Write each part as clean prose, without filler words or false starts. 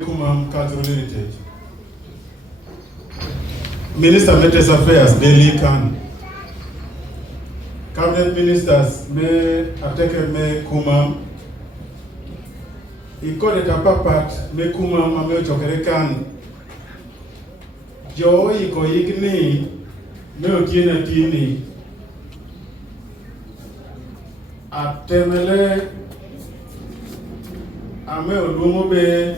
Kumam Cultural Heritage. Minister Metes Affairs, Delhi Khan. Cabinet Ministers, me ateke me Kumam. Ikode tapapat, me Kumam ame chokere Khan. Jo iko igni, me okiena tini. Atemele, ame olumo be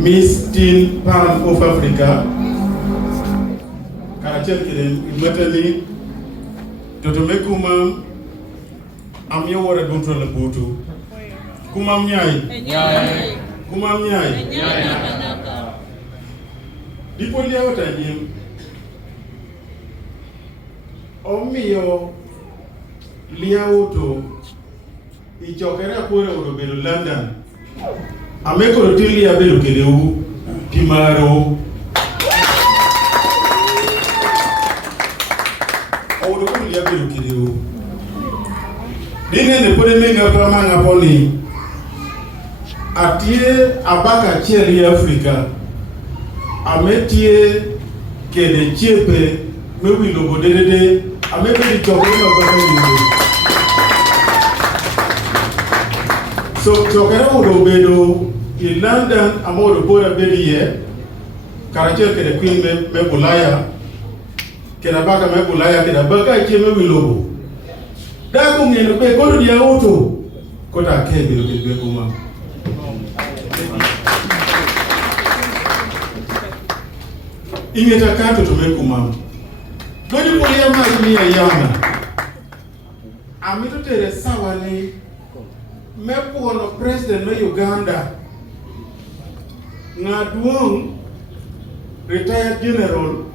Miss Teen Pan of Africa. Karachel kiden imeteli. Totome kumam amye wora dontro le butu. Kumam nyai. Nyai. Kumam nyai. Nyai nakanaka. Dipo liya wata nyim. Omiyo liya wuto ichokere apore urobelo London. Ameko rotili ya belu keleu Pimaro. Awurokuli ya belu keleu. Dine ne pode menga kama ngaponi. Atie abaka cheli Afrika. Ametie kede chepe mewi lobo dedede. Ameko di chokere abaka yinde. So chokere urobedo in London amodo bora beliye karachel kede queen me bulaya keda baka me bulaya keda baka che me wilobo da ko ngeno be ko dia auto ko ta ke bi lo be ko ma ingeta kato to me ko ma doni ko ya ma ni ayana amito tere sawani me ko no president no Uganda Ngaduong retired general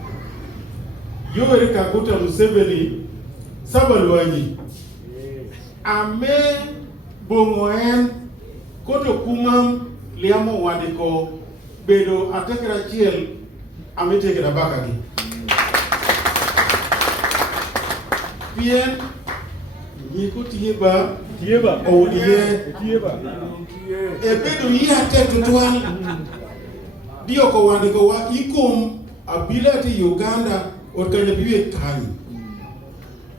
Yoweri Kaguta Museveni Sabalwanyi ame bongoen koto kumam liamo wadiko bedo atekra chiel ame tekra bakagi bien yiko tieba odiye ebedo yi atetu tuan Dio ko wandiko wa ikum abilati Uganda orkanya biwe kani.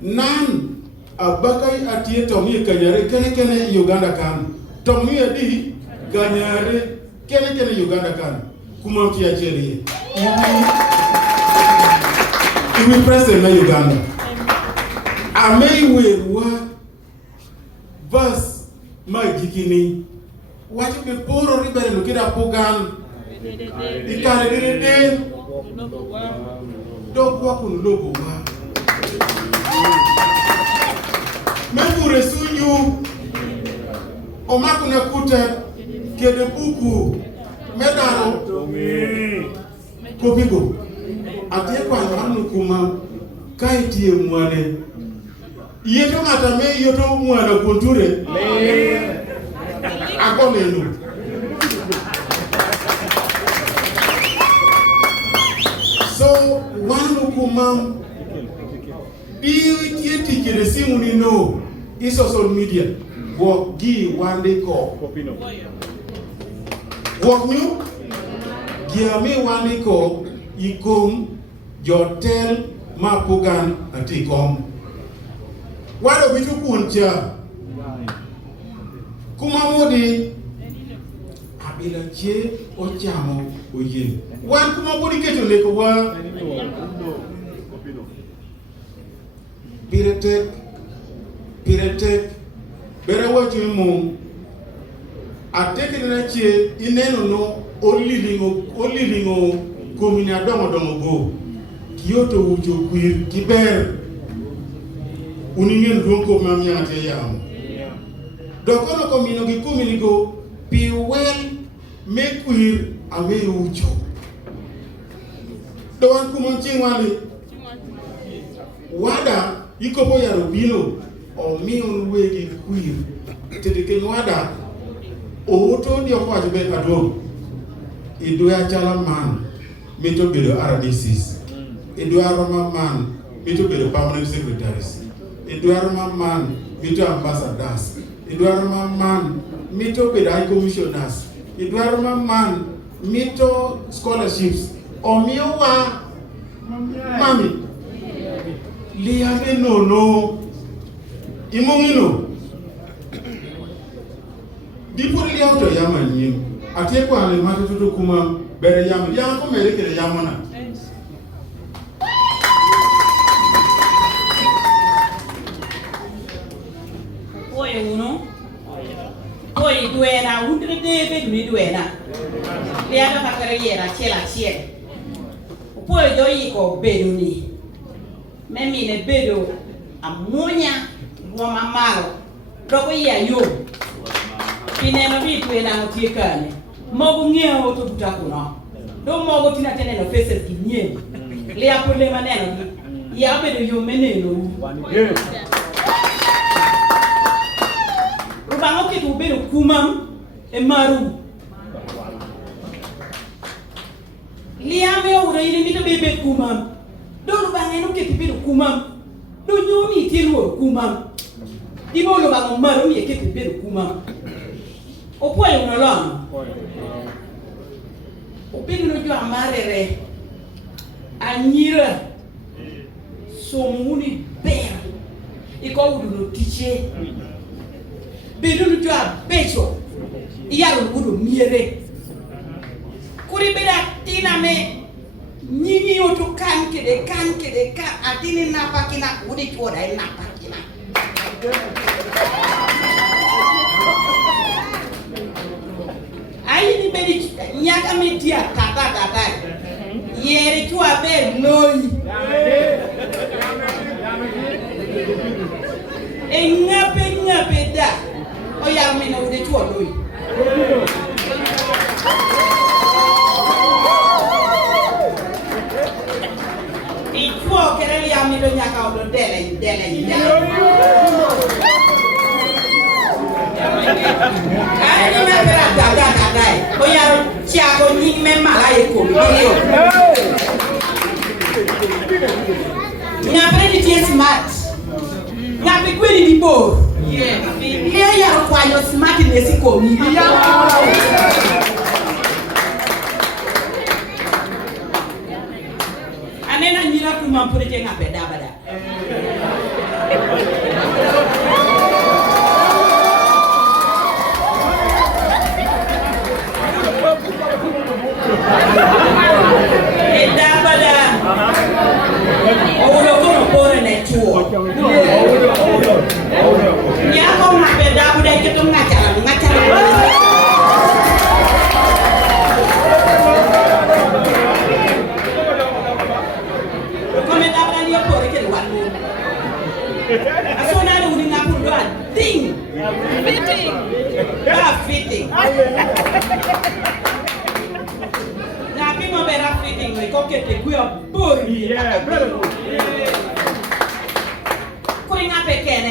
Nan abakai atie tomi kanyare kene Uganda kan. Tomi adi kanyare kene Uganda kan. Kuma kia cheli. Iwi president na Uganda. Ameiwe wa vas majikini. Watu ke poro ribere nukida pogan. Ikare dede dogwa kun logo wa mekure sunyu omakuna kuta kede buku medaro kopigo atie kwa nanu kuma kaitie mwane yeto ngata me yoto mwana konture akomenu So one kumam biu tieti kede simu ni no i social media walk gi one day ko walk new giami one day ko ikum jotel mapugan atikom wado bitu kuncha kumamodi abila che ochamo oyin wan kuma bodi keto leko wa piretek bere watu mu ateke na che ineno no olilingo komini adongo go kiyoto ujo kwir kiber uningen ronko mamya ate yam dokono komino gi komini go be well make kwir awe ujo doan kumon chingwali wada ikopo ya rubino o mion wegi kwir tedike wada o to dio kwa jbe kadom idoya chala man mito bedo RDCs idoya roma man mito bedo permanent secretaries idoya roma man mito ambassadors idoya roma man mito bedo high commissioners idwaro man mito scholarships omiyo wa mami liage no imongino dipo liage to yama nyin atie kwa ne mata tutu kuma bere yama ko mere kele yama na Oi duena undre debe duni duena liaga fakare yera chela chie poi do yiko beduni memi ne bedo amunya ngoma malo doko ya yo pineno bi duena otiekane mogo ngeo to butakuno do mogo tina tene no faces kinye lia pole maneno ya bedo yo meneno Rubango ke tubero kumam e maru. Liame ora ile mito bebe kumam. Do rubango no ke tubero kumam. Do nyomi tielo kumam. Dimo lo bango maru ye ke tubero kumam. Opo yo no lo. Opino no jo amarere. Anyira. Somuni ber. Iko udu no tiche. Bedunu jo abecho iyaro gudu miere kuri beda tina me nyinyi oto kan kede ka atini napa kina udi choda napa kina ayi ni bedi nyaka metia tata yere chwa be noi ngape da o ya me na ude tuo loi i tuo kere ya mi do nyaka o dele ani na kera da o ya chiago ni me mala e ko yo ngape ni tie smart ngape kweli ni bo yeah ya kwa yo smart nesi ko mi anena nyira kuma mpurete ngape dabada fitting. Now people better fitting like okay the we are boring. Yeah, brother. Going up again.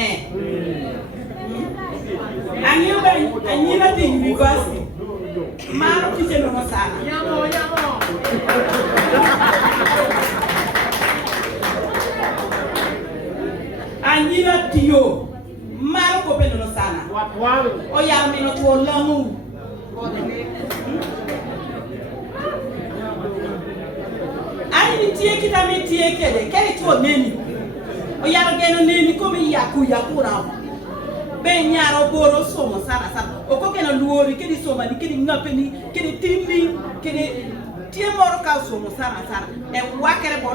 And you not in university. Maro kitchen no sana. Yamo. Anila tio. Maro ko pendo no sana. O ya me no to lamu. Ani ni tie kita me tie kele. Kele to neni. O ya geno neni ko mi yakura. Be nyaro boro somo sana. O ko kena luori kedi soma ni kedi ngapeni kedi timi kedi tie moro ka somo sana. E wakere bo